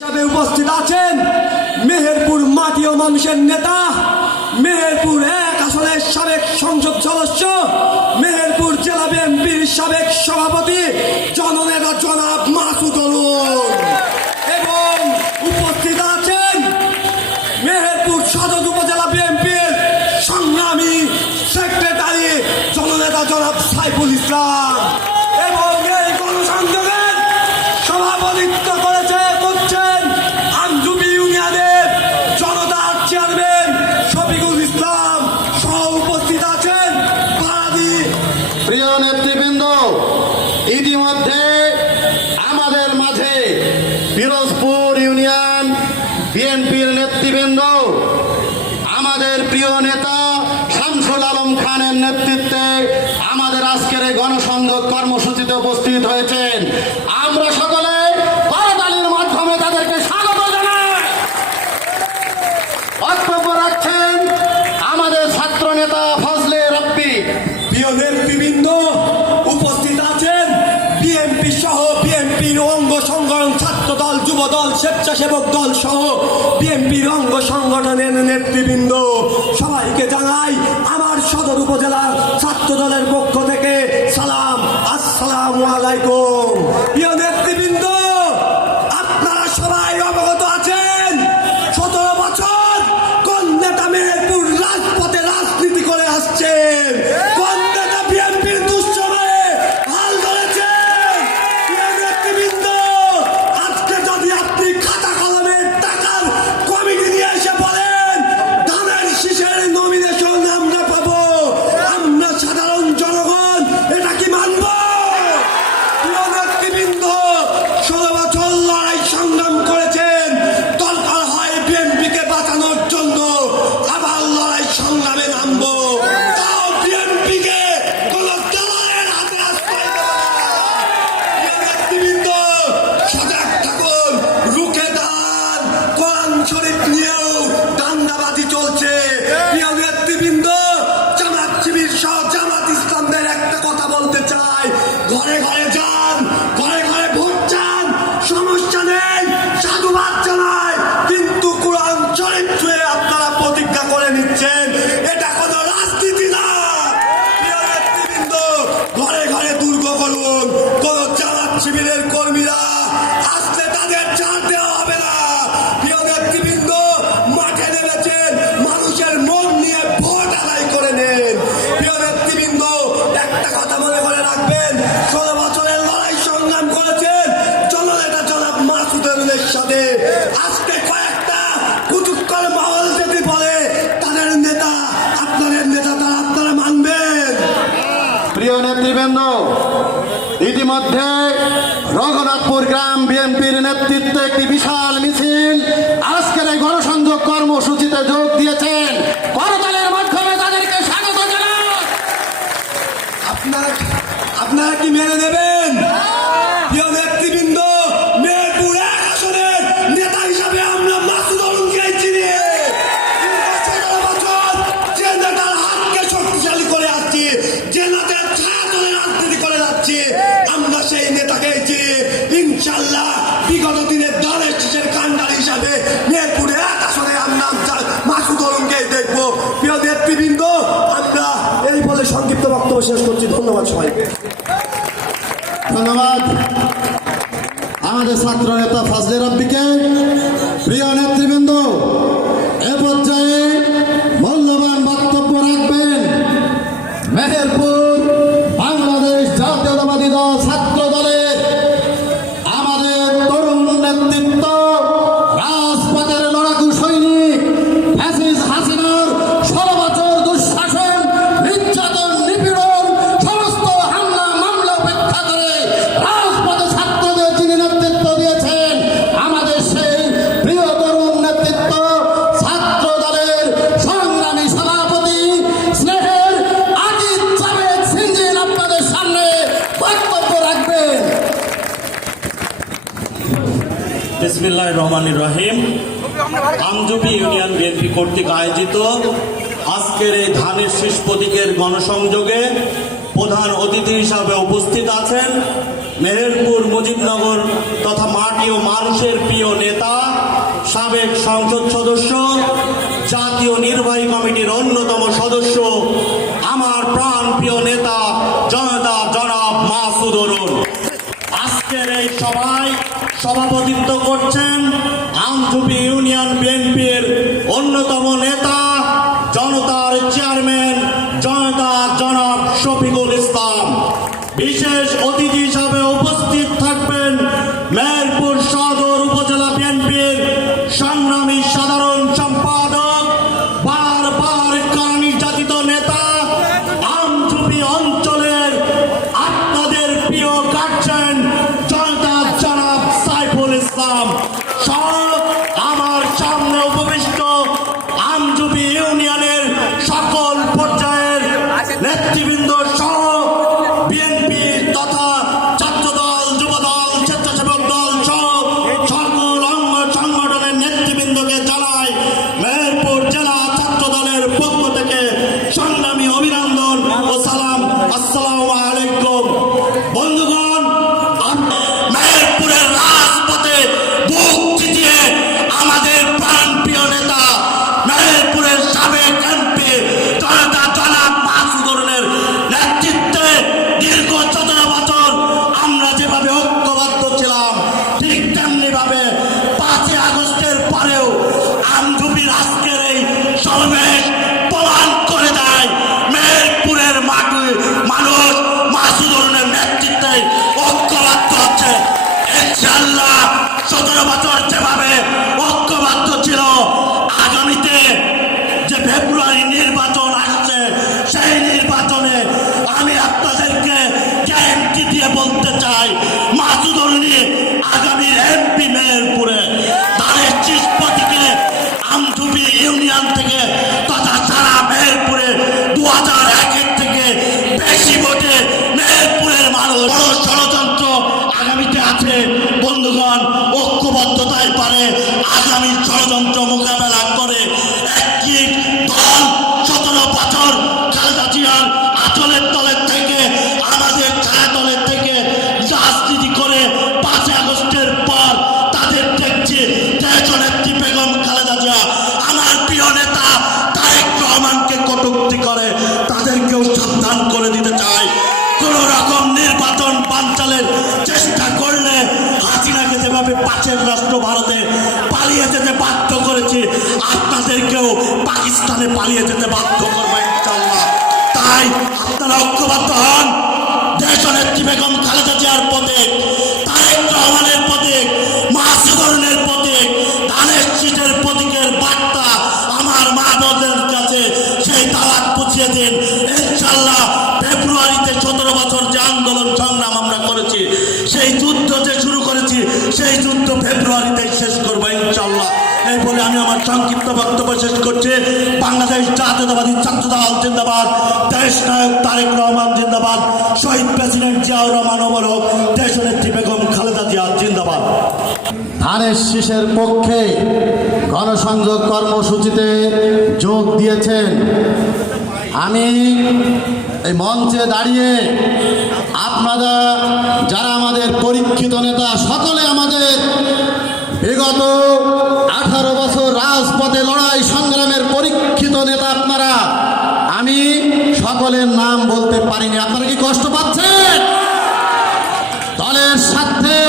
হিসাবে উপস্থিত আছেন মেহেরপুর মাটি ও মানুষের নেতা, মেহেরপুর ১ আসনের সাবেক সংসদ সদস্য, মেহেরপুর জেলা বিএনপির সাবেক সভাপতি জননেতা জনাব মাসুদ এবং উপস্থিত আছেন মেহেরপুর সদর উপজেলা বিএনপির সংগ্রামী সেক্রেটারি জননেতা জনাব সাইফুল ইসলাম এবং এই গণসংযোগের সভাপতিত্ব করছেন আমজুবি ইউনিয়নের জনতার চেয়ারম্যান শফিকুল ইসলাম সহ উপস্থিত আছেন পাহাড়ি। প্রিয় নেতৃবৃন্দ, ইতিমধ্যে আমাদের মাঝে পিরোজপুর ইউনিয়ন বিএনপির নেতৃবৃন্দ আমাদের প্রিয় নেতা শামসুল আলম খানের নেতৃত্বে আমাদের আজকের এই গণসংযোগ কর্মসূচিতে উপস্থিত হয়েছেন। আমরা সকলে করতালির মাধ্যমে তাদেরকে স্বাগত জানাই। বক্তব্য রাখছেন আমাদের ছাত্র নেতা ফজলে রাব্বি। প্রিয় নেতৃবৃন্দ, উপস্থিত আছেন বিএনপি সহ বিএনপির অঙ্গ সংগঠন ছাত্র দল, যুব দল, স্বেচ্ছাসেবক দল সহ বিএনপির অঙ্গ সংগঠনের নেতৃবৃন্দ, সবাইকে জানাই আমার সদর উপজেলা ছাত্র দলের পক্ষ থেকে সালাম, আসসালামু আলাইকুম। প্রিয় নেতৃবৃন্দ, আপনারা সবাই অবগত আছেন ১৭ বছর কোন নেতা মেহেরপুর রাজপথে রাজনীতি করে আসছেন, কোন নেতা বিএনপির দুঃসময়ে হাল ধরেছেন। প্রিয় নেতৃবৃন্দ, আজকে যদি আপনি খাতা কলমের টাকার কমিটি নিয়ে এসে বলেন ধানের শীষের নমিনেশন আমরা পাবো, আমরা সাধারণ জনগণ এটা কি মানব? প্রিয় নেতৃবৃন্দ, ১৬ বছর লড়াই সংগ্রাম করেছেন, দরকার হয় বিএনপিকে বাঁচানোর জন্য আবার লড়াই সংগ্রামে নামবো, তাও বিএনপিকে কোন দলের হাতে আশ্রয় দেব না। প্রিয় নেতৃবৃন্দ, সজাগ থাকুন, রুখে দাঁড়ান, কোরআন শরীফ নিয়েও দান্দাবাজি চলছে। প্রিয় নেতৃবৃন্দ, জামাত শিবির সহ জামাত ইসলামদের একটা কথা বলতে চাই, ঘরে ঘরে যান, ঘরে ঘরে ভোট চান, সমস্যা নেই, সাধুবাদ জানাই, কিন্তু কোরআন শরীফ ছুঁয়ে আপনারা প্রতিজ্ঞা করে নিচ্ছেন, এটা কোনো রাজনীতি না। প্রিয় নেতৃবৃন্দ, ঘরে ঘরে দুর্গ করুন, কোন জামাত শিবিরের কর্মীরা আসলে তাদের ছাড় দেওয়া হবে না। প্রিয় নেতৃবৃন্দ, মাঠে নেমেছেন, মানুষের মন নিয়ে ভোট আদায় করে নেন। প্রিয় নেতৃবৃন্দ, একটা কথা মনে করে রাখবেন, ১৬ বছরের লড়াই সংগ্রাম করেছেন জননেতা জনাব মাসুদের সাথে। আজকে কয়েকটা কুচুক্কর মহল যদি বলে তাদের নেতা আপনাদের নেতা, তারা আপনারা মানবেন? প্রিয় নেতৃবৃন্দ, ইতিমধ্যে রঘুনাথপুর গ্রাম বিএনপির নেতৃত্বে একটি বিশাল মিছিল আজকের এই গণসংযোগ কর্মসূচিতে যোগ দিয়েছেন। করতালির মাধ্যমে তাদেরকে স্বাগত জানান। আপনারা কি মেনে নেবেন? প্রিয় নেতৃবৃন্দ, মেহেরপুর ১ আসনের নেতা হিসাবে আমরা মাসুদ আলমকে চিনি। ১৭ বছর যে নেতার হাতকে শক্তিশালী করে আসছি, যে নেতার ছায়া ধরে রাজনীতি করে যাচ্ছি, আমরা সেই নেতাকে চিনি। ইনশাল্লাহ বিগত দিনের দলের শীষের কান্ডার হিসাবে মেহেরপুর ১ আসনে আমরা মাসুদ আলমকে দেখবো। প্রিয় নেতৃবৃন্দ, আমরা এই বলে সংক্ষিপ্ত বক্তব্য শেষ করছি। ধন্যবাদ সবাইকে। ধন্যবাদ আমাদের ছাত্র নেতা ফজলে রাব্বিকে। প্রিয় নেতৃবৃন্দ, এ পর্যায়ে মূল্যবান বক্তব্য রাখবেন মেহেরপুর বাংলাদেশ জাতীয়তাবাদী দল ছাত্র দলের আমাদের তরুণ নেতৃত্ব, রাজপথের লড়াকু সৈনিক, ফ্যাসিস্ট হাসিনার ১৬ বছর দুঃশাসন, নির্যাতন, নিপীড়ন, সমস্ত হামলা মামলা উপেক্ষা করে রাজপথে ছাত্রদের যিনি নেতৃত্ব দিয়েছেন, আমাদের সেই প্রিয় তরুণ নেতৃত্ব, ছাত্র দলের সংগ্রামী সভাপতি স্নেহের আজিজ জাভেদ সিনজিল আপনাদের সামনে বক্তব্য রাখবেন। বিসমিল্লাহির রহমানির রহিম। আমজুবি ইউনিয়ন বিএনপি কর্তৃক আয়োজিত আজকের এই ধানের শীষ প্রতীকের গণসংযোগে প্রধান অতিথি হিসাবে উপস্থিত আছেন মেহেরপুর মুজিবনগর তথা মাটি ও মানুষের প্রিয় নেতা, সাবেক সংসদ সদস্য, জাতীয় নির্বাহী কমিটির অন্যতম সদস্য, আমার প্রাণ প্রিয় নেতা জনতা জনাব মাসুদ অরুণ। আজকের এই সভায় সভাপতিত্ব করছেন আমজুপি ইউনিয়ন বিএনপির অন্যতম নেতা, জনতার চেয়ারম্যান জনতা জনাব শফিকুল ইসলাম। বিশেষ অতিথি হিসাবে উপস্থিত থাকবেন মেহেরপুর সদর উপজেলা বিএনপির সংগ্রামী সাধারণ সম্পাদক, বারবার কারা নির্যাতিত নেতা, আমজুপি অঞ্চলের আপনাদের প্রিয় গার্জেন জনতা জনাব সাইফুল ইসলাম সহ আমার সামনে উপবিষ্ট আমজুপি ইউনিয়নের সকল পর্যায়ের নেতৃবৃন্দ সহ বিএনপি তথা ছাত্রদল, যুবদল, স্বেচ্ছাসেবক দল সহ সকল অঙ্গ সংগঠনের নেতৃবৃন্দকে জানাই মেহেরপুর জেলা ছাত্র দলের পক্ষ থেকে সংগ্রামী অভিনন্দন ও সালাম। আসসালামু আলাইকুম। বন্ধুগণ, মেহেরপুরের রাজপথে বুক চিতিয়ে আমাদের প্রাণপ্রিয় নেতা মেহেরপুরের সাবেক এমপি জনতা জনাব মাসুদ অরুণের নেতৃত্বে দীর্ঘ 17 বছর আমরা যেভাবে ঐক্যবদ্ধ ছিলাম, ঠিক তেমনি ভাবে 5 আগস্টের পরেও আমজুপির আজকের এই সমাবেশ প্রমাণ করে দেয় মেহেরপুরের মানুষ মাসুদ অরুণের নেতৃত্বে ঐক্যবদ্ধ হচ্ছে। ইনশাআল্লাহ 17 বছর যেভাবে ঐক্যবদ্ধ ছিল, আগামীতে যে ফেব্রুয়ারি নির্বাচন আসছে সেই নির্বাচনে আমি আপনাদেরকে গ্যারান্টি দিয়ে বলতে চাই মাসুদ অরুণী আগামীর এমপি মেহেরপুরে তাদের চিস্পতিকে আমজুপি ইউনিয়ন থেকে তথা সারা মেহেরপুরে 2001 থেকে বেশি ভোটে মেহেরপুরের মানুষ। বড় ষড়যন্ত্র আগামীতে আছে বন্ধুগণ, ঐক্যবদ্ধতাই পারে আগামী ষড়যন্ত্র মোকাবেলা করে একটি দল 17 বছর খালেদা জিয়ার আঁচলের তলের থেকে আমাদের ছায়া দলের থেকে রাজনীতি করে 5 আগস্টের পর তাদের দেখছি দেশনেত্রী বেগম খালেদা জিয়া আমার প্রিয় নেতা তারেক রহমানকে কটূক্তি করে। তাদেরকেও সাবধান করে দিতে চাই, কোন রকম নির্বাচন বানচালের চেষ্টা করলে হাসিনাকে যেভাবে পাশের রাষ্ট্র ভারতে পালিয়ে যেতে বাধ্য করেছি, আপনাদেরকেও পাকিস্তানে পালিয়ে যেতে বাধ্য করবে ইনশাআল্লাহ। তাই আপনারা ঐক্যবদ্ধ হন। দেশনেত্রী বেগম খালেদা জিয়ার প্রতীক, তারেক রহমানের প্রতীক, মাসুদ অরুণের প্রতীক, ধানের শীষের প্রতীকের বার্তা আমার মা বোনদের কাছে সেই দাওয়াত পৌঁছিয়ে দিন। ইনশাআল্লাহ ফেব্রুয়ারিতে 17 বছর যে আন্দোলন সংগ্রাম আমরা করেছি, সেই যুদ্ধ যে শুরু করেছি, সেই যুদ্ধ ফেব্রুয়ারিতে শেষ করবো ইনশাআল্লাহ। এই বলে আমি আমার সংক্ষিপ্ত বক্তব্য শেষ করছি। বাংলাদেশ জাতীয়তাবাদী ছাত্রদল জিন্দাবাদ, দেশ নায়ক তারেক রহমান জিন্দাবাদ, শহীদ প্রেসিডেন্ট জিয়াউর রহমান অমর হোক, দেশনেত্রী বেগম খালেদা জিয়া জিন্দাবাদ। ধানের শীষের পক্ষে গণসংযোগ কর্মসূচিতে যোগ দিয়েছেন। আমি এই মঞ্চে দাঁড়িয়ে আপনারা যারা আমাদের পরীক্ষিত নেতা, সকলে আমাদের বিগত 18 বছর রাজপথে লড়াই সংগ্রামের পরীক্ষিত নেতা আপনারা, আমি সকলের নাম বলতে পারিনি। আপনারা কি কষ্ট পাচ্ছেন? দলের স্বার্থে,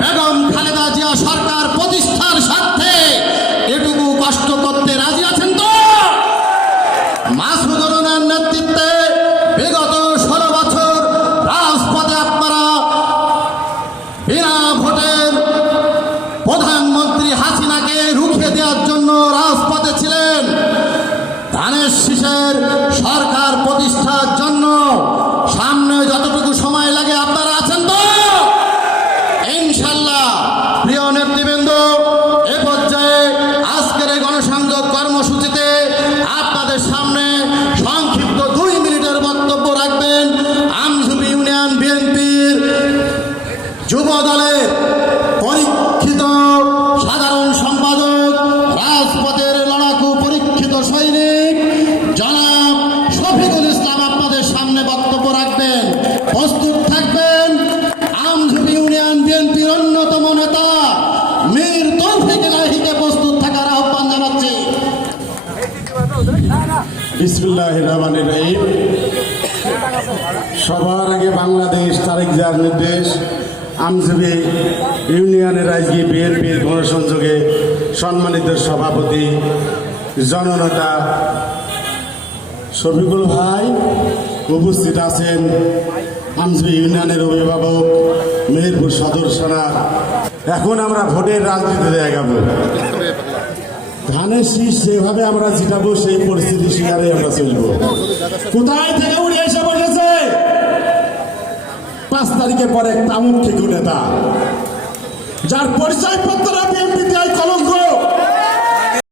বেগম খালেদা জিয়া সরকার প্রতিষ্ঠার স্বার্থে এটুকু কষ্ট করতে রাজি আছেন তো? মাসুদ অরুণের নেতৃত্বে বিগত 16 বছর রাজপথে আপনারা বিনা ভোটের প্রধানমন্ত্রী হাসিনাকে রুখে দেওয়ার জন্য রাজপথে ছিলেন। ধানের শীষের সরকার প্রতিষ্ঠার জন্য সামনে যতটুকু সময় লাগে আপনারা আছেন তো? ইনশাআল্লাহ। প্রিয় নেতৃবৃন্দ, এ পর্যায়ে আজকের এই গণসংযোগ কর্মসূচিতে আপনাদের সামনে সংক্ষিপ্ত 2 মিনিটের বক্তব্য রাখবেন আমজুপি ইউনিয়ন বিএনপির যুব দলের পরীক্ষিত সাধারণ সম্পাদক, রাজপথের লড়াকু পরীক্ষিত সৈনিক জনাব শফিকুল ইসলাম আপনাদের বিসমিল্লাহির রহমানির রহিম। সবার আগে বাংলাদেশ তারেক জিয়ার নির্দেশ আমজীবী ইউনিয়নের আজকে বিএনপির গণসংযোগে সম্মানিত সভাপতি জননেতা শফিকুল ভাই উপস্থিত আছেন, আমজীবী ইউনিয়নের অভিভাবক মেহেরপুর সদর থানার। এখন আমরা ভোটের রাজনীতিতে এগাবো। ধানের শীষ যেভাবে আমরা জিতাবো সেই পরিস্থিতি শিকারে আমরা চলবো। কোথায় থেকে উড়ে এসে বসেছে 5 তারিখের পরে তামুক ঠিকু নেতা, যার পরিচয়পত্র বিএনপিতে কলঙ্ক